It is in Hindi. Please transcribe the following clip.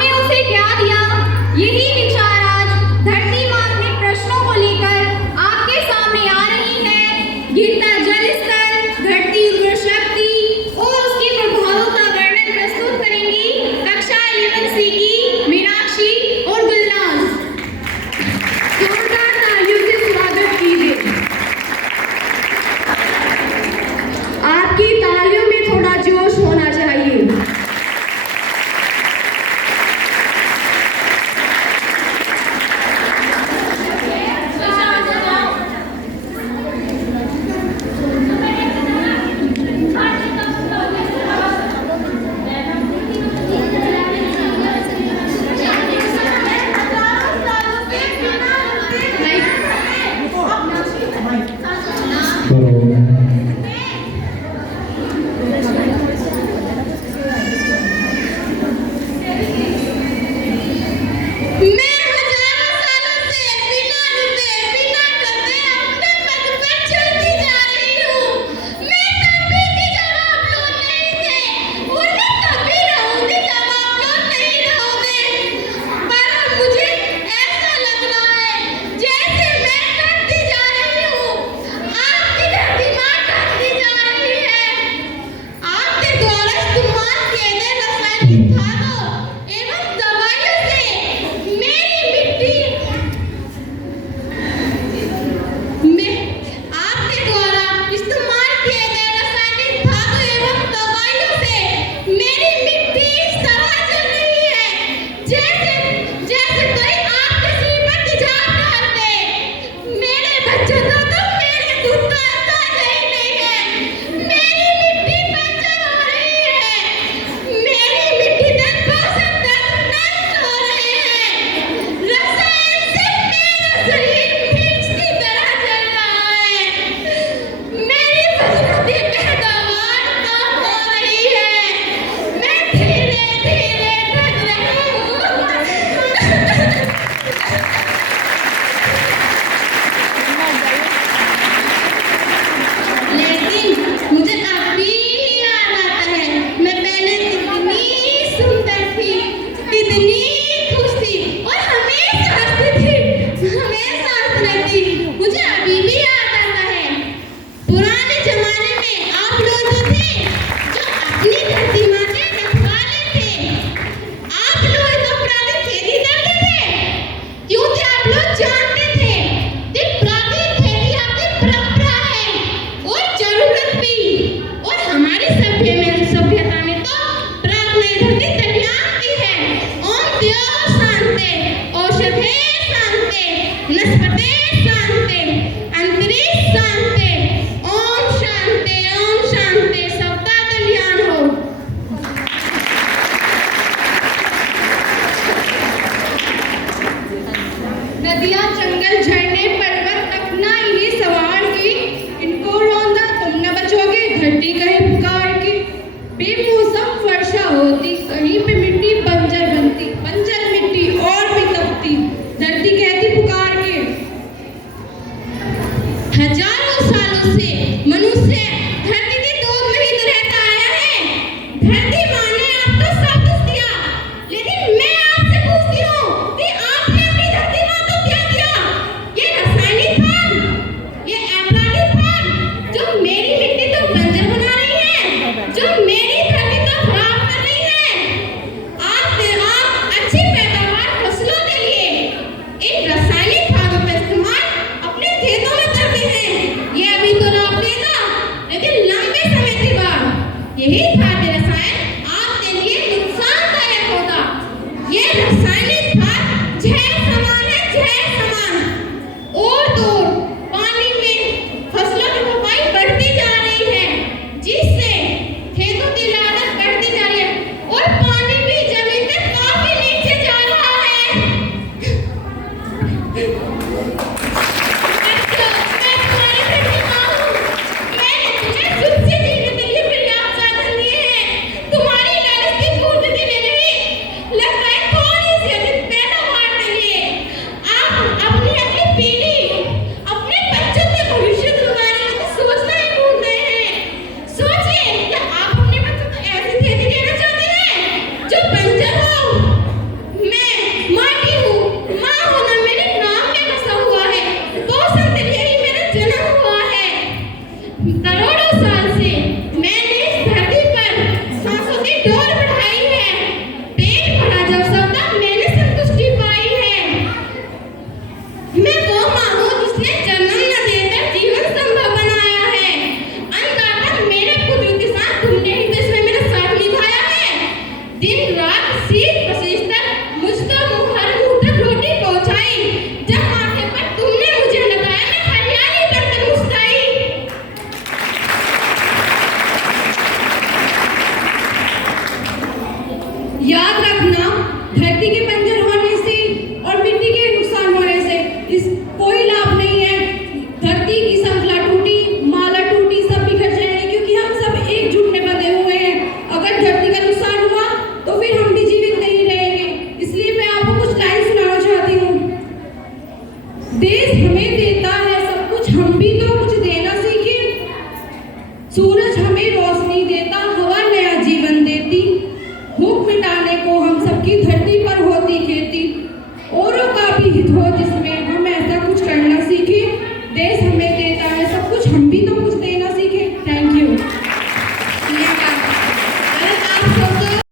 हमें उसे क्या दिया, यही विचार आज धरती माँ के प्रश्नों को लेकर आपके सामने आ रही है। गिरता जल स्तर, घटती उर्वर शक्ति और उसके प्रभावों का वर्णन प्रस्तुत करेंगी कक्षा 11C की मीनाक्षी और गुलनाज। जोरदार तालियों से स्वागत कीजिए। आपकी तालियों में थोड़ा जोश होना चाहिए। नदियाँ जंगल झरने पर्वत अपना इन्हीं सवार की, इनको रौंदा तुम न बचोगे धरती कहे पुकार की। बेमौसम वर्षा होती, कहीं पे मिट्टी बंजर बनती, बंजर मिट्टी और भी तपती, धरती कहती पुकार के। हजारों सालों से मनुष्य धरती की गोद में ही तो रहता आया है। धरती माँ ने आपको सब कुछ दिया, लेकिन मैं आपसे पूछती हूँ कि आपने अपनी धरती माँ को क्या दिया? ये रासायनिक खाद, ये आपराधिक खाद जो मेरी मिट्टी तो बंजर बना रही है, जो मेरी धरती तो खराब कर रही है। आप याद रखना, धरती के बंजर होने से और मिट्टी के नुकसान होने से इस कोई लाभ नहीं है। धरती की श्रृंखला टूटी, माला टूटी, सब बिखर जाएंगे, क्योंकि हम सब एकजुट में बंधे हुए हैं। अगर धरती का नुकसान हुआ तो फिर हम भी जीवित नहीं रहेंगे। इसलिए मैं आपको कुछ लाइन सुनाना चाहती हूँ। देश हमें देता है सब कुछ, हम भी तो कुछ देना सीखें। सूरज हमें रोशनी देता, हवा नया जीवन देती, भूख मिटाने को हम सबकी धरती पर होती खेती। औरों का भी हित हो जिसमें हम ऐसा कुछ करना सीखें। देश हमें देता है सब कुछ, हम भी तो कुछ देना